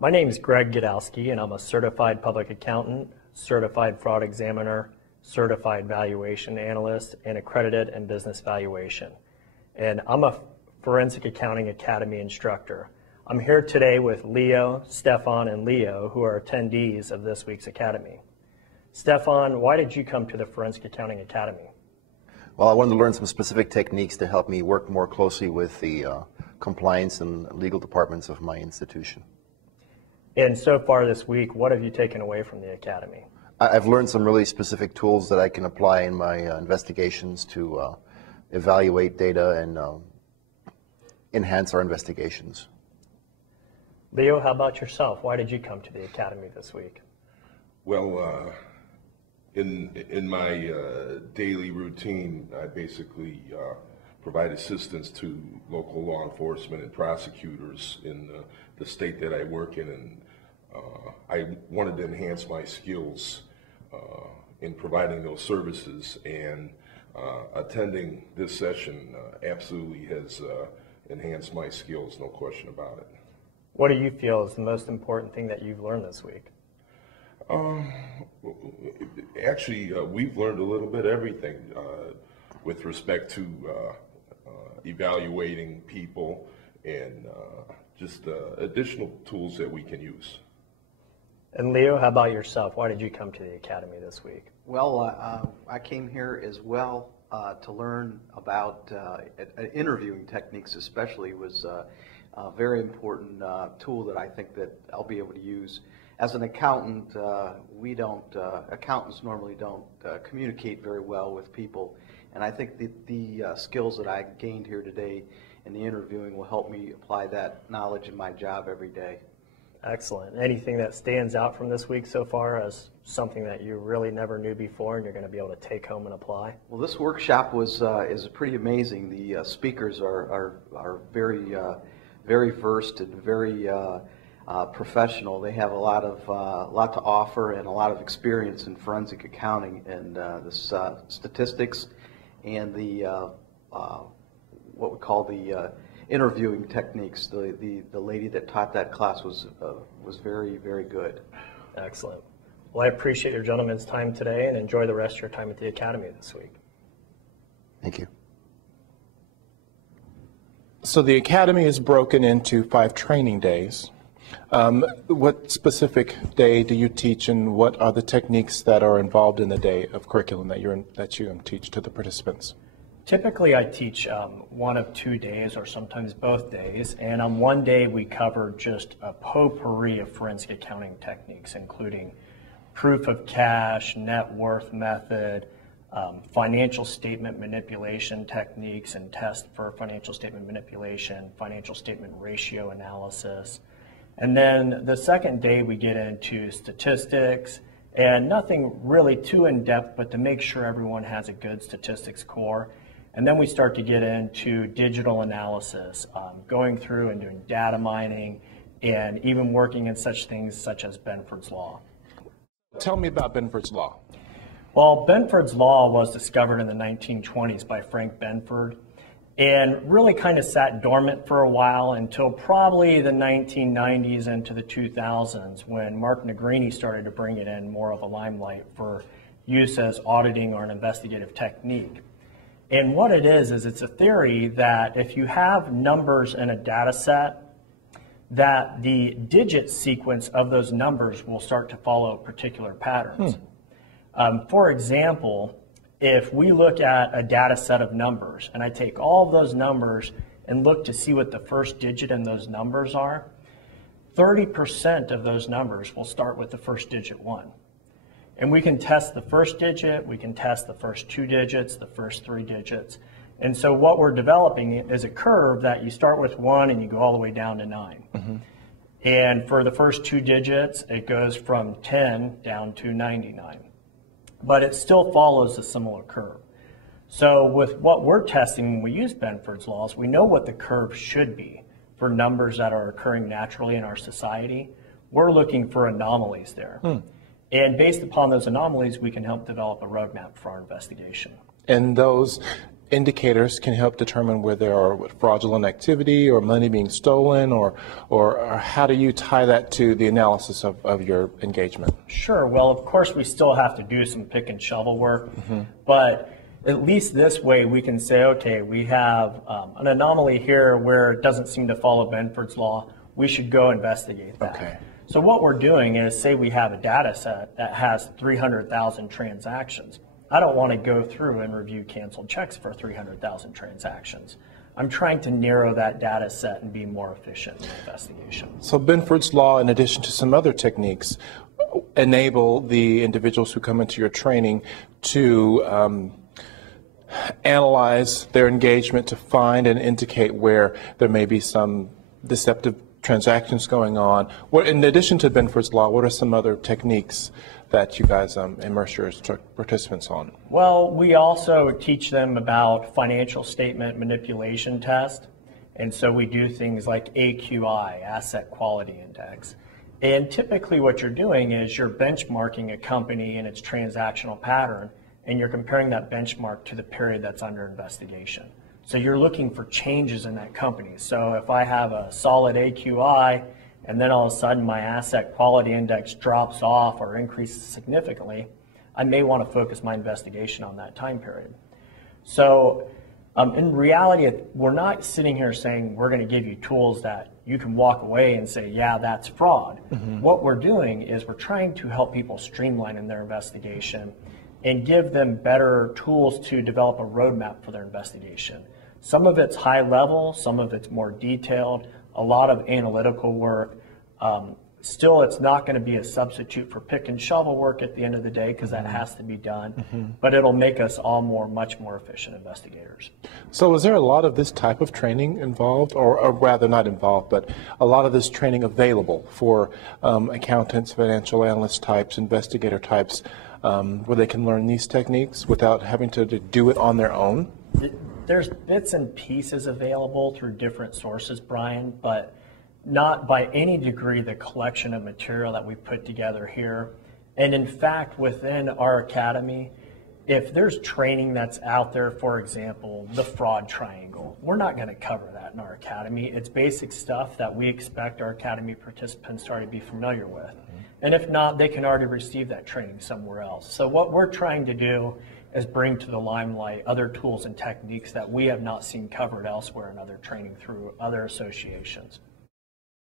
My name is Greg Godowski, and I'm a certified public accountant, certified fraud examiner, certified valuation analyst, and accredited in business valuation. And I'm a Forensic Accounting Academy instructor. I'm here today with Leo, Stefan, and Leo, who are attendees of this week's Academy. Stefan, why did you come to the Forensic Accounting Academy? Well, I wanted to learn some specific techniques to help me work more closely with the compliance and legal departments of my institution. And so far this week, what have you taken away from the Academy? I've learned some really specific tools that I can apply in my investigations to evaluate data and enhance our investigations. Leo, how about yourself? Why did you come to the Academy this week? Well, in my daily routine, I basically provide assistance to local law enforcement and prosecutors in the state that I work in, and I wanted to enhance my skills in providing those services, and attending this session absolutely has enhanced my skills, no question about it. What do you feel is the most important thing that you've learned this week? Actually, we've learned a little bit of everything with respect to evaluating people and just additional tools that we can use. And Leo, how about yourself? Why did you come to the Academy this week? Well, I came here as well to learn about interviewing techniques. Especially was a very important tool that I think that I'll be able to use. As an accountant, accountants normally don't communicate very well with people, and I think the skills that I gained here today in the interviewing will help me apply that knowledge in my job every day. Excellent. Anything that stands out from this week so far as something that you really never knew before and you're going to be able to take home and apply? Well, this workshop is pretty amazing. The speakers are very very versed and very professional. They have a lot to offer and a lot of experience in forensic accounting and the statistics and the what we call the interviewing techniques. The lady that taught that class was very, very good. Excellent. Well, I appreciate your gentlemen's time today and enjoy the rest of your time at the Academy this week. Thank you. So the Academy is broken into 5 training days. What specific day do you teach, and what are the techniques that are involved in the day of curriculum that you teach to the participants? Typically, I teach one of 2 days or sometimes both days, and on one day we cover just a potpourri of forensic accounting techniques, including proof of cash, net worth method, financial statement manipulation techniques and tests for financial statement manipulation, financial statement ratio analysis. And then the second day we get into statistics, and nothing really too in-depth, but to make sure everyone has a good statistics core. And then we start to get into digital analysis, going through and doing data mining, and even working in such things such as Benford's Law. Tell me about Benford's Law. Well, Benford's Law was discovered in the 1920s by Frank Benford, and really kind of sat dormant for a while until probably the 1990s into the 2000s, when Mark Negrini started to bring it in more of a limelight for use as auditing or an investigative technique. And what it is it's a theory that if you have numbers in a data set, that the digit sequence of those numbers will start to follow particular patterns. For example, if we look at a data set of numbers, and I take all of those numbers and look to see what the first digit in those numbers are, 30% of those numbers will start with the first digit 1. And we can test the first digit, we can test the first 2 digits, the first 3 digits. And so what we're developing is a curve that you start with 1 and you go all the way down to 9. Mm-hmm. And for the first 2 digits, it goes from 10 down to 99. But it still follows a similar curve. So with what we're testing when we use Benford's laws, we know what the curve should be for numbers that are occurring naturally in our society. We're looking for anomalies there. And based upon those anomalies, we can help develop a roadmap for our investigation. And those indicators can help determine where there are fraudulent activity or money being stolen, or how do you tie that to the analysis of your engagement? Sure. Well, of course, we still have to do some pick and shovel work, but at least this way we can say, okay, we have an anomaly here where it doesn't seem to follow Benford's law. We should go investigate that. Okay. So what we're doing is, say we have a data set that has 300,000 transactions. I don't want to go through and review canceled checks for 300,000 transactions. I'm trying to narrow that data set and be more efficient in investigation. So Benford's law, in addition to some other techniques, enable the individuals who come into your training to analyze their engagement to find and indicate where there may be some deceptive transactions going on. In addition to Benford's law, what are some other techniques that you guys immerse your participants on? Well, we also teach them about financial statement manipulation test. And so we do things like AQI, Asset Quality Index. And typically what you're doing is you're benchmarking a company and its transactional pattern, and you're comparing that benchmark to the period that's under investigation. So you're looking for changes in that company. So if I have a solid AQI and then all of a sudden my asset quality index drops off or increases significantly, I may want to focus my investigation on that time period. So in reality, we're not sitting here saying we're going to give you tools that you can walk away and say, yeah, that's fraud. What we're doing is we're trying to help people streamline in their investigation and give them better tools to develop a roadmap for their investigation. Some of it's high level, some of it's more detailed, a lot of analytical work. Still, it's not going to be a substitute for pick and shovel work at the end of the day, because that has to be done, but it'll make us all much more efficient investigators. So is there a lot of this type of training involved, or rather not involved, but a lot of this training available for accountants, financial analyst types, investigator types, where they can learn these techniques without having to do it on their own? There's bits and pieces available through different sources, Brian, but not by any degree the collection of material that we put together here. And in fact, within our academy, if there's training that's out there, for example, the fraud triangle, we're not going to cover that in our academy. It's basic stuff that we expect our academy participants to already be familiar with. And if not, they can already receive that training somewhere else. So what we're trying to do is bring to the limelight other tools and techniques that we have not seen covered elsewhere in other training through other associations.